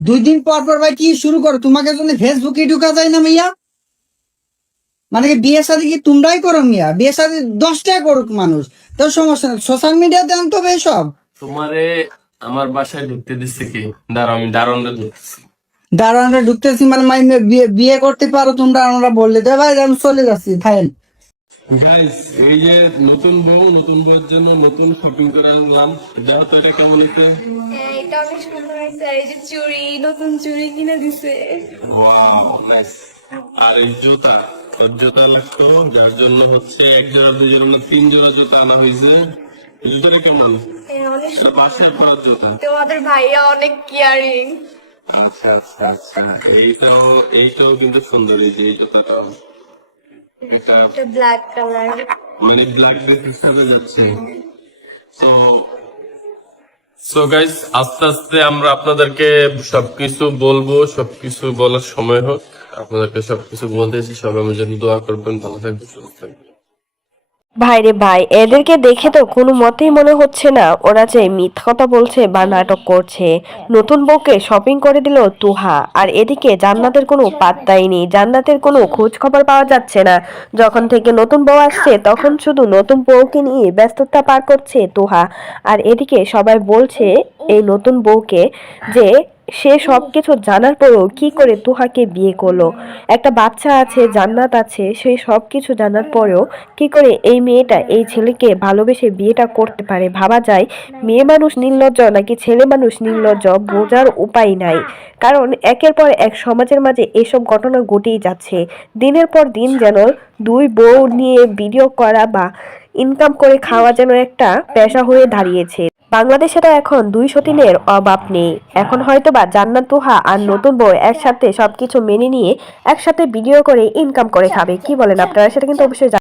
2 দিন পর পর ভাই কি শুরু করো? তোমাকে জন্য ফেসবুকে ঢুকা যায় না মিয়া? মানে কি বিয়ে শাদী কি তোমরাই করো মিয়া? বিয়ে শাদী 10টাই করুক মানুষ, তো সমস্যা নেই, সোশ্যাল মিডিয়াতে আনতে হবে এসব। তোমারে আমার বাসায় ঢুকতে দিচ্ছে কি? দাঁড়াও, আমি দারোয়ানরা ঢুকতেছি। দারোয়ানরা ঢুকতেছি মানে বিয়ে করতে পারো তোমরা, আমরা বললে তো ভাই আমি চলে যাচ্ছি ফাইন। গাইস, এই যে নতুন বউয়ের জন্য নতুন শপিং করে আনলাম। দেখো তো এটা কেমন হচ্ছে। এটা অনেক সুন্দর হয়েছে। এই যে চুড়ি, নতুন চুড়ি কিনে দিছে। Wow, nice. আর এই জুতা, ওর জুতা লাগতো, যার জন্য হচ্ছে 1 জোড়া 2 জোড়া না 3 জোড়া জুতা আনা হয়েছে। জুতাটা কেমন? অনেক এটা বাসায় পরার জুতা। তোমাদের ভাইয়া অনেক কেয়ারিং। আচ্ছা আচ্ছা আচ্ছা, এইটাও কিন্তু সুন্দর। এই যে এই জুতাটাও, এটা এটা ব্ল্যাক কালার। মানে ব্ল্যাক ড্রেস হিসাবে যাচ্ছে। তো সো গাইস, আস্তে আস্তে আমরা আপনাদেরকে সবকিছু বলবো, সবকিছু বলার সময় হোক। আপনাদেরকে সবকিছু বলতেছি, সবাই আমার জন্য দোয়া করবেন, ভালো থাকবেন, সুস্থ থাকবেন। ভাইরে ভাই, এদেরকে দেখে তো কোনো মতেই মনে হচ্ছে না ওরা যে মিথ্যা কথা বলছে বা নাটক করছে। নতুন বউকে শপিং করে দিল তুহা, আর এদিকে জান্নাতের কোনো পাত্তাই নেই, জান্নাতের কোনো খোঁজ খবর পাওয়া যাচ্ছে না। যখন থেকে নতুন বউ আসছে তখন শুধু নতুন বউকে নিয়ে ব্যস্ততা পার করছে তুহা। আর এদিকে সবাই বলছে এই নতুন বউকে যে সে সবকিছু জানার পরেও কি করে তুহাকে বিয়ে করলো। একটা বাচ্চা আছে, জান্নাত আছে, সেই সবকিছু জানার পরেও কি করে এই মেয়েটা এই ছেলেকে ভালোবেসে বিয়েটা করতে পারে। ভাবা যায় মেয়ে মানুষ নির্লজ্জ নাকি ছেলে মানুষ নির্লজ্জ বোঝার উপায় নাই। কারণ একের পর এক সমাজের মাঝে এসব ঘটনা ঘটেই যাচ্ছে। দিনের পর দিন যেন দুই বউ নিয়ে ভিডিও করা বা ইনকাম করে খাওয়া যেন একটা পেশা হয়ে দাঁড়িয়েছে। বাংলাদেশে তো এখন 2 সতীনের অভাব নেই। এখন হয়তো বা জান্নাত তুহা আর নতুন বউ একসাথে সবকিছু মেনে নিয়ে একসাথে ভিডিও করে ইনকাম করে খাবে। কি বলেন আপনারা? সেটা কিন্তু অবশ্যই